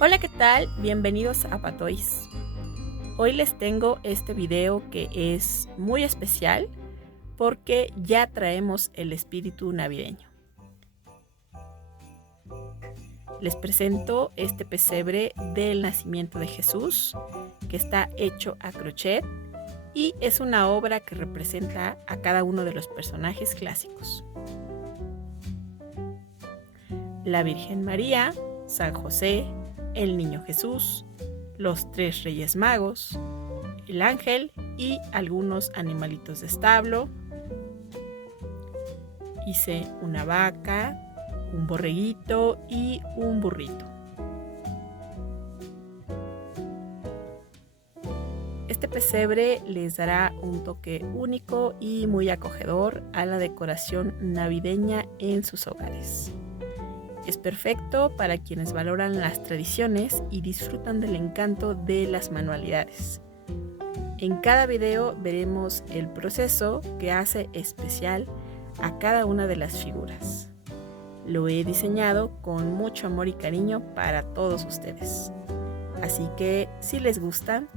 Hola, ¿qué tal? Bienvenidos a Patois. Hoy les tengo este video que es muy especial porque ya traemos el espíritu navideño. Les presento este pesebre del nacimiento de Jesús que está hecho a crochet y es una obra que representa a cada uno de los personajes clásicos. La Virgen María, San José, el Niño Jesús, los tres Reyes Magos, el ángel y algunos animalitos de establo. Hice una vaca, un borreguito y un burrito. Este pesebre les dará un toque único y muy acogedor a la decoración navideña en sus hogares. Es perfecto para quienes valoran las tradiciones y disfrutan del encanto de las manualidades. En cada video veremos el proceso que hace especial a cada una de las figuras. Lo he diseñado con mucho amor y cariño para todos ustedes. Así que si les gustan,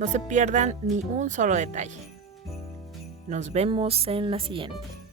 no se pierdan ni un solo detalle. Nos vemos en la siguiente.